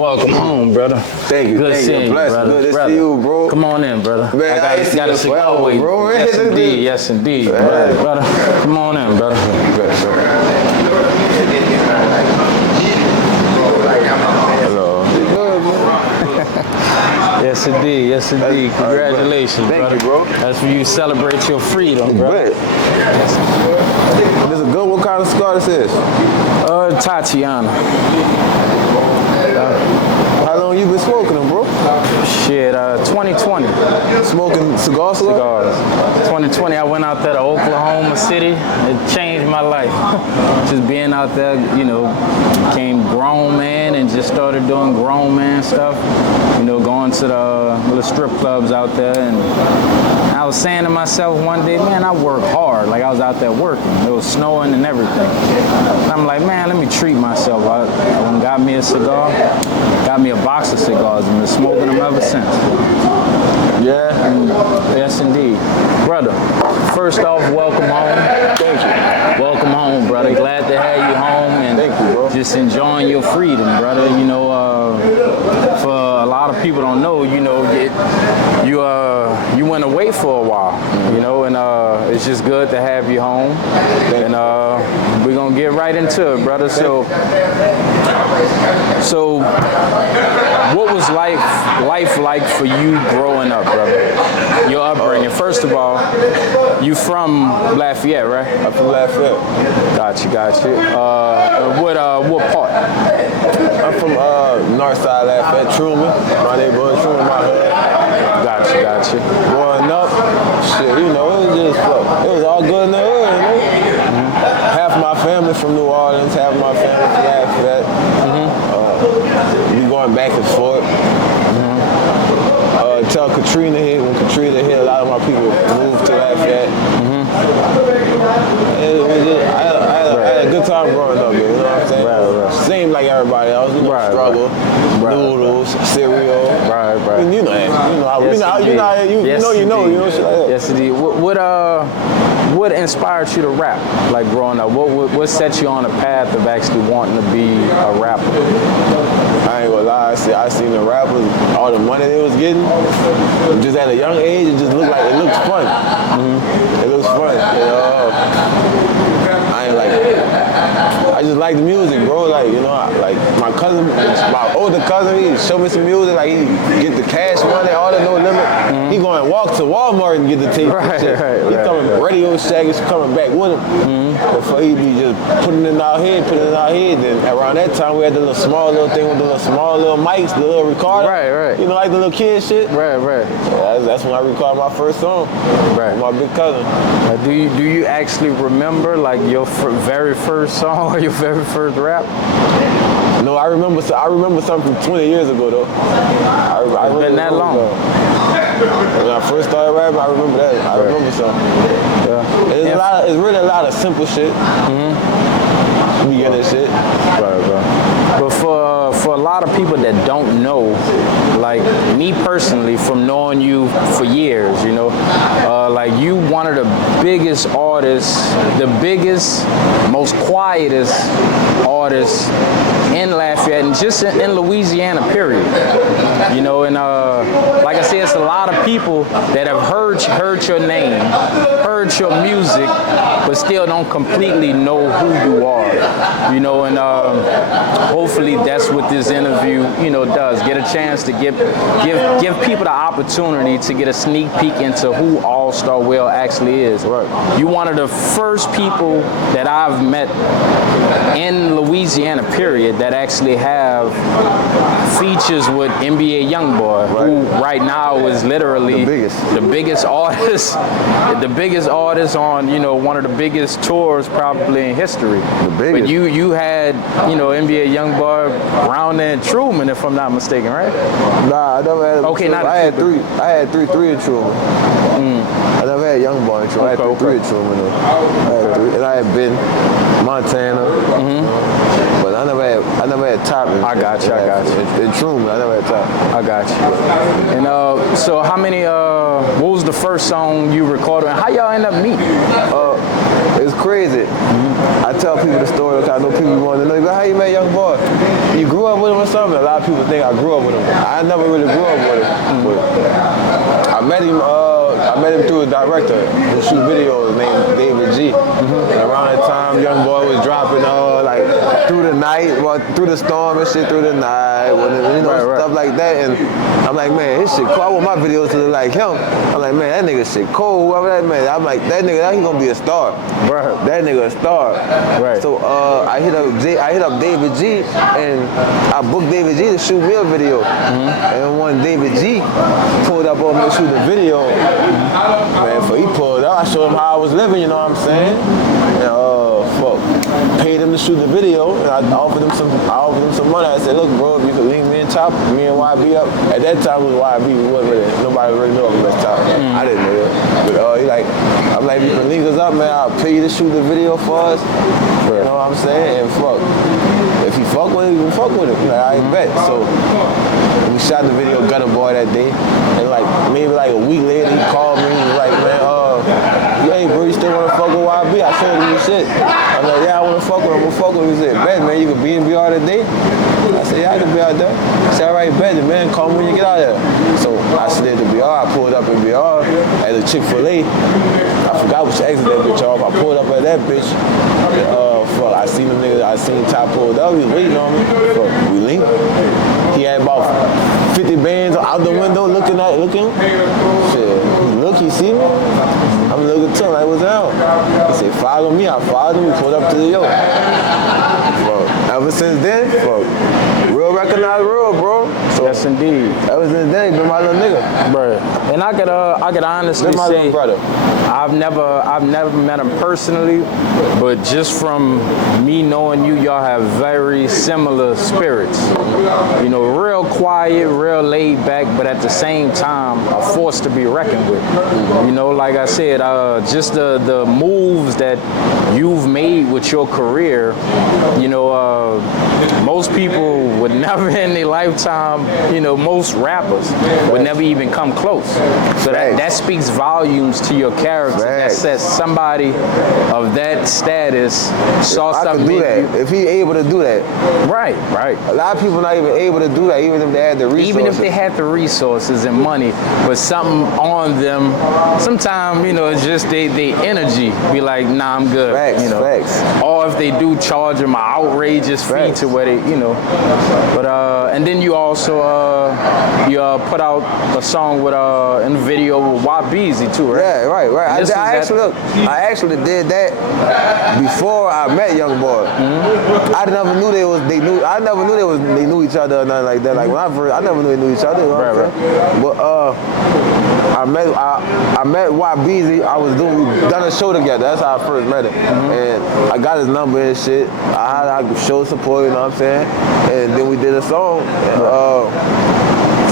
Welcome home, brother. Thank you. Good seeing you, brother. Good to see you, bro. Come on in, brother. Man, I ain't seen you forever, bro. Yes, indeed. Yes, indeed. Brother. Come on in, brother. Hello. Yes, indeed. Yes, indeed. Congratulations, Thank brother. you, bro. That's when you celebrate your freedom, brother. This is good. What kind of cigar this is? Tatiana. How long you been smoking them, bro? Shit, 2020. Smoking cigars? 2020, I went out there to Oklahoma City. It changed my life. Just being out there, you know, became grown man and just started doing grown man stuff. You know, going to the little strip clubs out there. And I was saying to myself one day, man, I work hard. Like I was out there working. It was snowing and everything. And I'm like, man, let me treat myself. I went and got me a cigar, got me a box of cigars, and been smoking them ever since. Yeah? Yes, indeed. Brother, first off, welcome home. Thank you. Welcome home, brother. Glad to have you home and thank you, bro. Just enjoying your freedom, brother. You know, for a lot of people don't know, you know, you went away for a while, you know, and it's just good to have you home. And we're gonna get right into it, brother. So what was life like for you growing up, brother? Your upbringing. First of all, you from Lafayette, right? I'm from Lafayette. Gotcha. What part? I'm from North Side Lafayette, Truman. My neighborhood, Truman, my hood. Gotcha. Growing up, shit, you know, it was all good in the hood, you know? Mm-hmm. Half my family from New Orleans, half my family from Lafayette. We going back and forth. Until Katrina hit. When Katrina hit, a lot of my people moved to Lafayette. I had a good time growing up, you know what I'm saying? Right. Seemed like everybody else, you know, struggle, noodles, cereal. Right. I mean, you know shit like that. Yes, indeed. What inspired you to rap, like growing up? What set you on a path of actually wanting to be a rapper? I ain't gonna lie, I seen the rappers, all the money they was getting, just at a young age, it just looked fun. It looks fun, you know. I just like the music, bro. Like, you know, like my older cousin, he show me some music, like he get the cash money, all the no limit. He going to walk to Walmart and get the tape. He coming to Radio Shack, he's coming back with him. Before he be just putting it in our head. Then around that time we had the little small thing with the little small mics, the little recorder. Right. You know, like the little kid shit. Right. So that's when I recorded my first song. Right. With my big cousin. Do you actually remember like your very first song or your very first rap? No, I remember something from 20 years ago though. It's been that long. When I first started rapping, I remember that. I remember something. Yeah. It's really a lot of simple shit. Beginning shit. Right. But for a lot of people that don't know, like me personally, from knowing you for years, you know, like you one of the biggest artists, the biggest, most quietest artists in Lafayette and just in Louisiana, period. You know, and like I said, it's a lot of people that have heard your name, heard your music, but still don't completely know who you are. You know, and hopefully that's what this interview, you know, does. Get a chance to give people the opportunity to get a sneak peek into who All Star Will actually is. Right. You're one of the first people that I've met in Louisiana, period, that actually have features with NBA Youngboy, who right now is literally the biggest artist on, you know, one of the biggest tours probably in history. The biggest. But you had, you know, NBA Youngboy, Brown and Truman, if I'm not mistaken, right? Nah, I never had. Okay, not I had three in Truman. I never had Youngboy in Truman. I had three in Truman though. I had three, and I had been Montana. But I never had Top. I got you. In Truman, I never had Top. I got you. And so how many, what was the first song you recorded and how y'all end up meeting? It's crazy. I tell people the story because I know people want to know, how you met Youngboy? you grew up with him or something. A lot of people think I grew up with him. I never really grew up with him. But I met him through a director who shoot videos named David G. And around that time, Young Boy was dropping like through the night, through the storm and shit, through the night, stuff like that. And I'm like, man, his shit cool. I want my videos to look like him. I'm like, man, that nigga shit cool. Whoever that man, I'm like, that nigga, he gonna be a star. Right. That nigga a star. Right. So I hit up David G, and I booked David G to shoot me a video. And when David G pulled up on me to shoot the video, man, he pulled up, I showed him how I was living, you know what I'm saying? And paid him to shoot the video, and I offered him some money. I said, look, bro, if you could link me and Top, me and YB up. At that time, it was YB. Nobody really knew him as Top. I didn't know that. But I'm like, if you can link us up, man, I'll pay you to shoot the video for us. You know what I'm saying? And if you fuck with it, you can fuck with it. Like, I bet. So we shot the video, Gunna Boy that day. And maybe a week later, he called me. He was like, man, hey, bro, you still want to fuck with YB? I showed him your shit. I'm like, yeah, I want to fuck with him. I'm going to fuck with him. He said, bet, man, you can be in BR today? I said, yeah, I can be out there. He said, all right, bet, man, call me when you get out there. So I slid to BR. I pulled up in BR at a Chick-fil-A. I forgot which exit that bitch off. I pulled up at that bitch. I seen them niggas. I seen Top pulled up. He was waiting on me. We linked. He had about 50 bands out the window looking. Shit, look, he see me? I'm looking too, like, what's up? He said, follow me. I followed him. We pulled up to the yo. Ever since then, real recognize real, bro. So, yes, indeed. Ever since then, he been my little nigga. Bro. And I could honestly my say, little brother. I've never met him personally, but just from me knowing you, y'all have very similar spirits. You know, real quiet, real laid back, but at the same time, a force to be reckoned with. You know, like I said, just the moves that you've made with your career, you know, most people would never in their lifetime, you know, most rappers would never even come close. So that speaks volumes to your character. That says somebody of that status saw something. Do that. If he able to do that. Right. A lot of people not even able to do that, even if they had the resources. Even if they had the resources and money, but something on them, sometimes, you know, it's just they energy be like, nah, I'm good. Facts, you know. facts. Or if they do charge them an outrageous fee to where they, you know. But and then you also you put out a song with in the video with YBZ too, right? Yeah, right. I actually did that before I met Young Boy. I never knew they knew each other or nothing like that. Like when I never knew they knew each other. You know what I'm saying? But I met YBZ. We done a show together. That's how I first met him. And I got his number and shit. I showed support, you know what I'm saying? And then we did a song.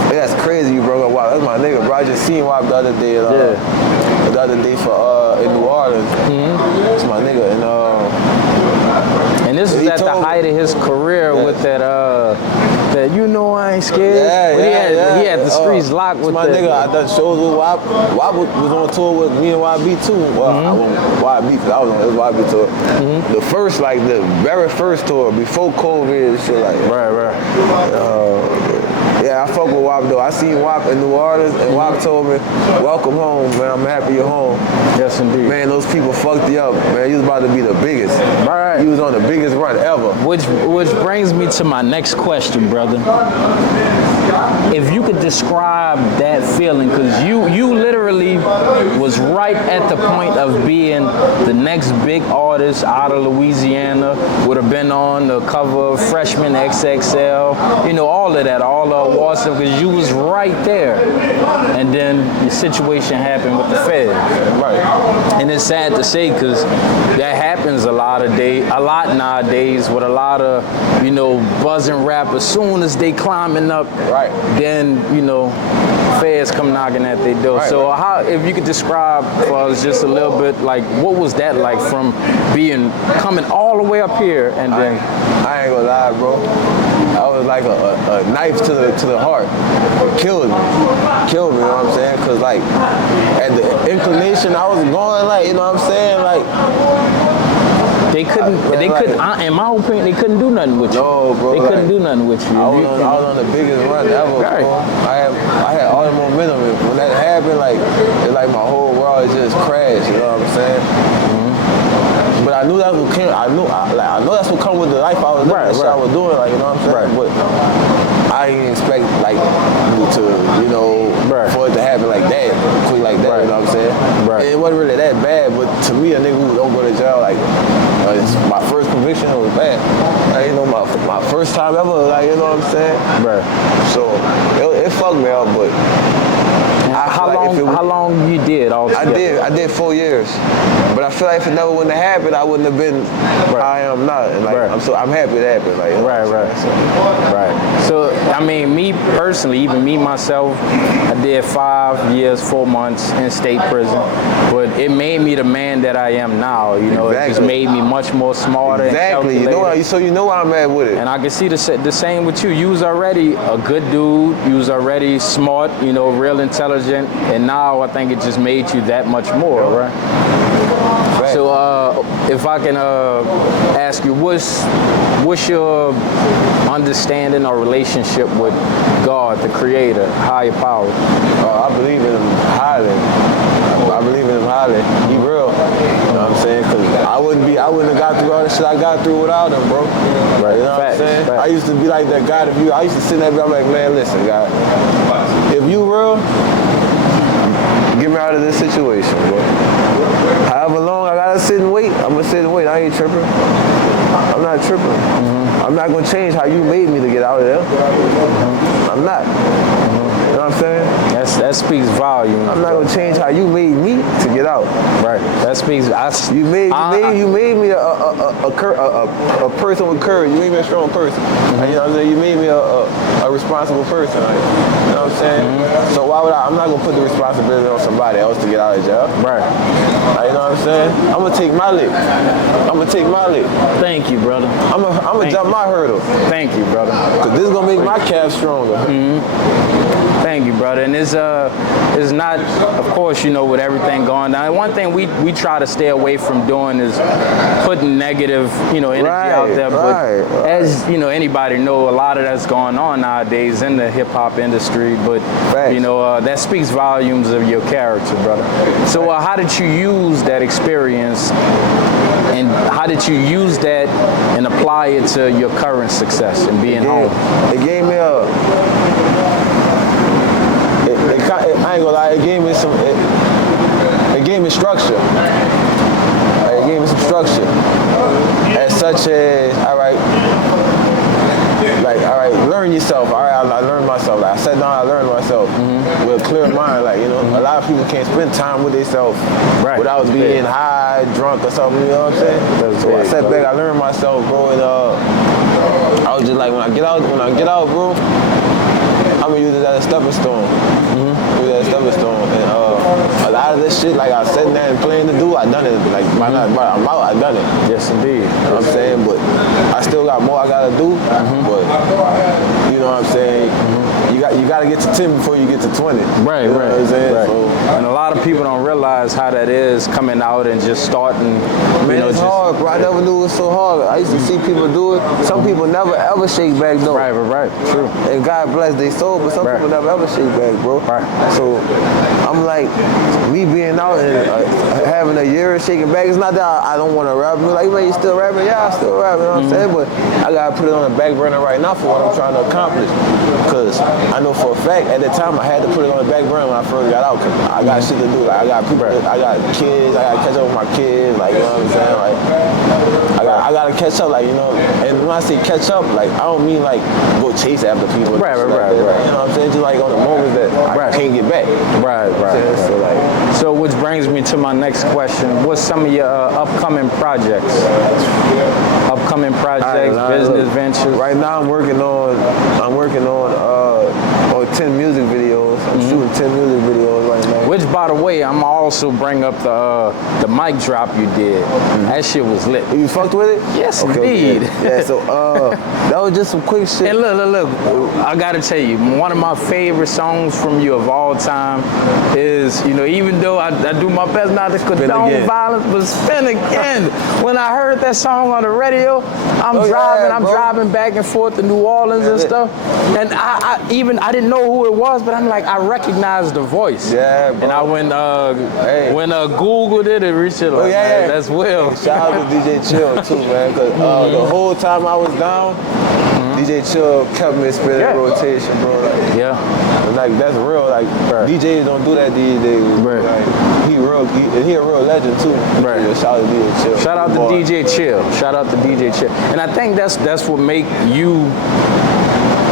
That's crazy you broke up WAP. That's my nigga, bro. I just seen WAP the other day. The other day for in New Orleans. It's my nigga. And this is at the height of his career with that you know I ain't scared. He had the streets locked with my nigga. I done shows with WAP. WAP was on tour with me and YB too. Well, I wasn't YB because I was on his YB tour. The very first tour before COVID and shit like that. Right. Yeah, I fuck with WAP though. I seen WAP in New Orleans and WAP told me, welcome home, man. I'm happy you're home. Yes, indeed. Man, those people fucked you up, man. You was about to be the biggest. Right. You was on the biggest run ever. Which brings me to my next question, brother. If you could describe that feeling, because you literally was right at the point of being the next big artist out of Louisiana, would have been on the cover of Freshman XXL, you know, all of that, all the awards, because you was right there. And then the situation happened with the Fed. Right. And it's sad to say, because that happens a lot nowadays with a lot of, you know, buzzing rappers. As soon as they climbing up, then, you know, feds come knocking at their door. So how, if you could describe for us just a little bit, like, what was that like from coming all the way up here and then? I ain't gonna lie, bro. I was like a knife to the heart. It killed me, you know what I'm saying? Cause like, at the inclination I was going, like, you know what I'm saying? Like, They couldn't. They like, couldn't. In my opinion, they couldn't do nothing with you. No, bro. They couldn't do nothing with you. I was on the biggest run ever, Right. bro. I had all the momentum. And when that happened, like, it's like my whole world just crashed. You know what I'm saying? But I knew that's what came. I know that's what come with the life I was living. Right, That shit I was doing, like, you know what I'm saying? Right. But I didn't expect like to, you know, Right. for it to happen like that, quick like that. Right. You know what I'm saying? Right. And it wasn't really that bad, but to me, a nigga who don't go to jail, like, it's my first conviction, it was bad. Like, you know, my first time ever, like, you know what I'm saying? Right. So it fucked me up, but How long you did all together? I did 4 years, but I feel like if it never wouldn't have happened, I wouldn't have been how I am now. And like, Right. I'm happy it happened. Like, you know what I'm Right. saying? Right. So, I mean, me personally, even me myself, I did 5 years, 4 months in state prison, but it made me the man that I am now. You know, it just Exactly. made me much more smarter. Exactly. And You know, calculated. so you know where I'm at with it. And I can see the same with you. You was already a good dude. You was already smart, you know, real intelligent. And now I think it just made you that much more, right? Facts. So if I can ask you, what's your understanding or relationship with God, the Creator, higher power? I believe in him highly. I believe in him highly. He real. You know what I'm saying? Cause I wouldn't have got through all the shit I got through without him, bro. Right. You know what I'm Facts, saying? facts. I used to be like that guy. I used to sit there and be like, man, listen, God, if you real, get me out of this situation, bro. However long I gotta sit and wait, I'm gonna sit and wait. I ain't tripping. I'm not tripping. I'm not gonna change how you made me to get out of there. I'm not. You know what I'm saying? That speaks volume. I'm not gonna change how you made me to get out. Right. That speaks. You made me a person with courage. You made me a strong person. And, you know what I'm saying? You made me a responsible person. Like, you know what I'm saying? So why would I'm not gonna put the responsibility on somebody else to get out of jail. Right. Like, you know what I'm saying? I'm gonna take my lick. Thank you, brother. I'm gonna jump my hurdle. Thank you, brother. Cause this is gonna make my calf stronger. Thank you, brother. And it's not, of course, you know, with everything going down. One thing we try to stay away from doing is putting negative, you know, energy out there. But as you know, anybody know, a lot of that's going on nowadays in the hip hop industry. But Facts. you know, that speaks volumes of your character, brother. So how did you use that experience? And how did you use that and apply it to your current success and being home? It gave me I ain't gonna lie, it gave me structure. Like, it gave me some structure. As such as, all right, learn yourself. All right, I learned myself. Like, I sat down, I learned myself with a clear mind. Like, you know, a lot of people can't spend time with themselves without being high, drunk, or something. You know what I'm saying? So I sat back, I learned myself, bro, and I was just like, when I get out, bro, I'm gonna use it as a stepping stone. Use it as a stepping stone. And a lot of this shit, like I sat there and playing to do, I done it. Like, I'm out, I done it. Yes, indeed. You know what I'm saying? But I still got more I gotta do. But you know what I'm saying? You gotta get to 10 before you get to 20. Right, you know right, what I'm saying? right. So, and a lot of people don't realize how that is coming out and just starting. man, it's hard, bro. I never knew it was so hard. I used to see people do it. Some people never ever shake back though. Right. True. And God bless their soul, but some people never ever shake back, bro. Right. So I'm like, me being out and having a year of shaking back, it's not that I don't want to rap. You're like, man, you still rapping? Yeah, I still rap, you know what I'm saying? But I gotta put it on the back burner right now for what I'm trying to accomplish. Because I know for a fact, at the time, I had to put it on the back burner when I first got out, because I got shit to do. Like, I got people, I got kids, I gotta catch up with my kids, like, you know what I'm saying? Like, I gotta catch up, like, you know, and when I say catch up, like, I don't mean like go chase after people. Right. You know what I'm saying? Just like on the moments that I can't get back. Right. So which brings me to my next question. What's some of your upcoming projects? Business ventures? Right now I'm working on 10 music videos. I'm shooting 10 music videos right now. Which, by the way, I'm also bring up the mic drop you did. That shit was lit. You fucked with it? Yes, Okay. indeed. Yeah, so that was just some quick shit. And look, I gotta tell you, one of my favorite songs from you of all time is, you know, even though I do my best not to condone Again. violence, but Spin Again. When I heard that song on the radio, I'm driving back and forth to New Orleans and stuff. And I didn't know who it was, but I'm like, I recognized the voice. Yeah, bro. And I went, when Googled it, it reached it like, man, that's Will. Shout out to DJ Chill too, man, because the whole time I was down, DJ Chill kept me spinning rotation, bro. Like that's real. Like DJs don't do that these days. Right. Like, he a real legend too. Right. Yeah, shout out to DJ Chill. Shout out to DJ Chill. Shout out to DJ Chill. And I think that's what make you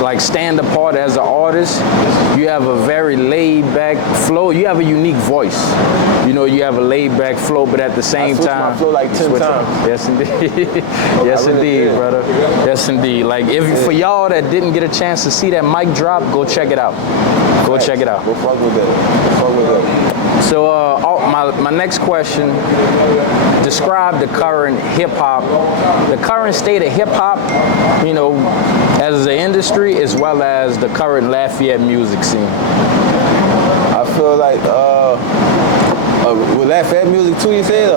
like stand apart as an artist. You have a very laid back flow. You have a unique voice. You know, you have a laid back flow, but at the same time, my flow like 10 times. Yes, indeed. Yes, indeed, brother. Yes, indeed. Like for y'all that didn't get a chance to see that mic drop, go check it out. Go check it out. Go fuck with that. Fuck with that. So my next question, describe the current hip-hop, the current state of hip-hop, you know, as an industry, as well as the current Lafayette music scene. I feel like, with Lafayette music too, you said?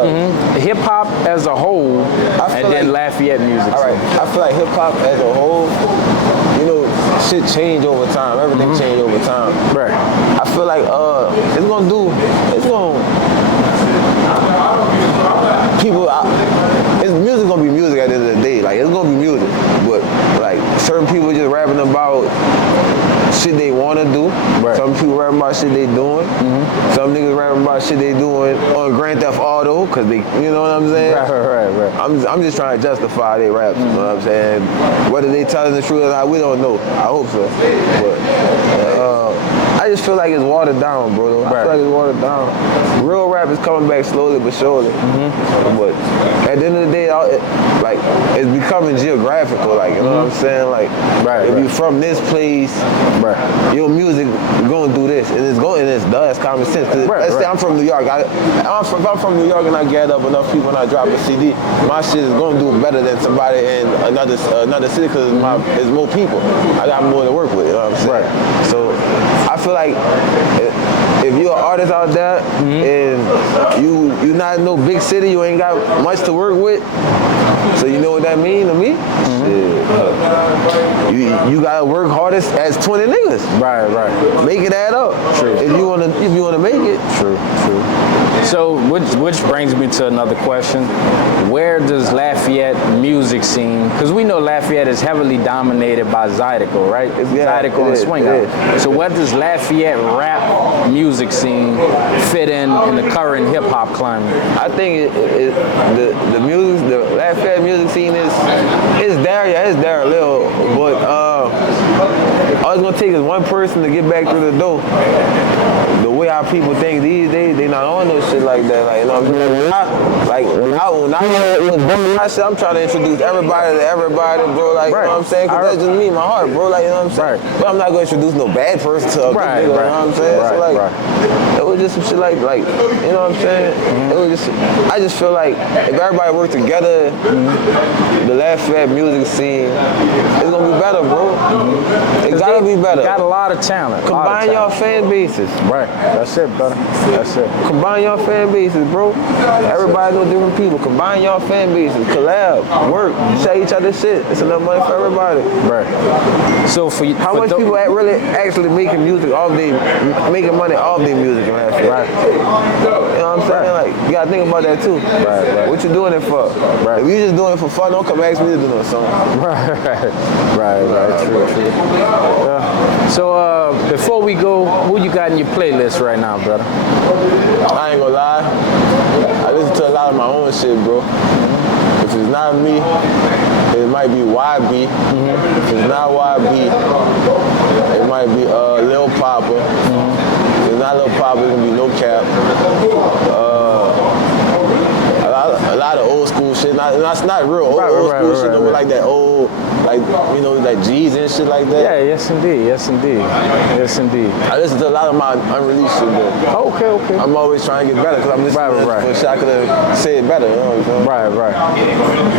Hip-hop as a whole, and then Lafayette music all right, scene. I feel like hip-hop as a whole, you know, shit change over time. Everything change over time. Right. I feel like music gonna be music at the end of the day. Like it's gonna be music, but like certain people just rapping about shit they wanna do. Right. Some people rapping about shit they doing. Some niggas rapping about shit they doing on Grand Theft Auto, cause they, you know what I'm saying? Right. I'm just trying to justify their raps, you know what I'm saying? Whether they telling the truth or not, we don't know. I hope so. But I just feel like it's watered down, bro. I feel like it's watered down. Real rap is coming back slowly but surely. But at the end of the day, it's becoming geographical, like, you know what I'm saying? Like, if you from this place, your music gonna do this, and it's done. It's common sense. Let's say I'm from New York. If I'm from New York and I gather up enough people and I drop a CD, my shit is gonna do better than somebody in another city because it's more people. I got more to work with. You know what I'm saying? So I feel like if you're an artist out there and you not in no big city, you ain't got much to work with. So you know what that mean to me? You gotta work hardest as 20 niggas. Right. Make it add up. True. If you wanna make it. True. So, which brings me to another question. Where does Lafayette music scene, because we know Lafayette is heavily dominated by Zydeco, right? It's Zydeco and Swing Out. So where does Lafayette rap music scene fit in the current hip-hop climate? I think the music, the Lafayette music scene is there a little, but all it's gonna take is one person to get back through the door. The way how people think these days, they not on no shit like that. Like, you know what I'm saying? When I said I'm trying to introduce everybody to everybody, bro. Like, you know what I'm saying? Because that's just me, my heart, bro. Like, you know what I'm saying? But I'm not gonna introduce no bad person to a nigga, you know what I'm saying? So like, it was just some shit like, you know what I'm saying? It was just, I just feel like if everybody worked together, the Lafayette music scene, it's gonna be better, bro. It gotta be better. Got a lot of talent. Combine y'all fan bases. Right. That's it, brother. That's it. Combine y'all fan bases, bro. Everybody know different people. Combine y'all fan bases. Collab. Work. Share each other shit. It's enough money for everybody. Right. So for you, how much people really actually making music off making money off their music, man? Right. You know what I'm saying? Like, you gotta think about that too. Right. What you doing it for? Right. If you just doing it for fun, don't come ask me to do no song. Right. True. So before we go, who you got in your playlist right now, brother? I ain't gonna lie. I listen to a lot of my own shit, bro. If it's not me, it might be YB. If it's not YB, it might be Lil Papa. If it's not Lil Papa, it's gonna be No Cap. A lot of old school shit. That's not real old school shit, though, like that old, like, you know, like G's and shit like that. Yeah, yes indeed, yes indeed, yes indeed. I listen to a lot of my unreleased shit, though. Okay, okay. I'm always trying to get better because I'm listening for shit I could have said better. You know what I'm saying? Right, right.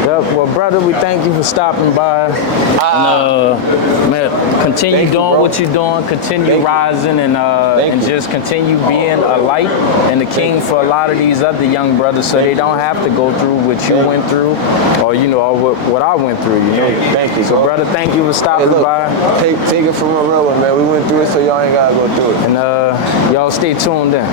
Yep. Well, brother, we thank you for stopping by. Man, continue doing what you're doing. Continue rising and just continue being a light and a king for a lot of these other young brothers, so they don't have to go through what you went through, or you know, or what I went through. You know. Thank you. So, brother, thank you for stopping by. Take it from a real one, man. We went through it, so y'all ain't gotta go through it. And y'all stay tuned in.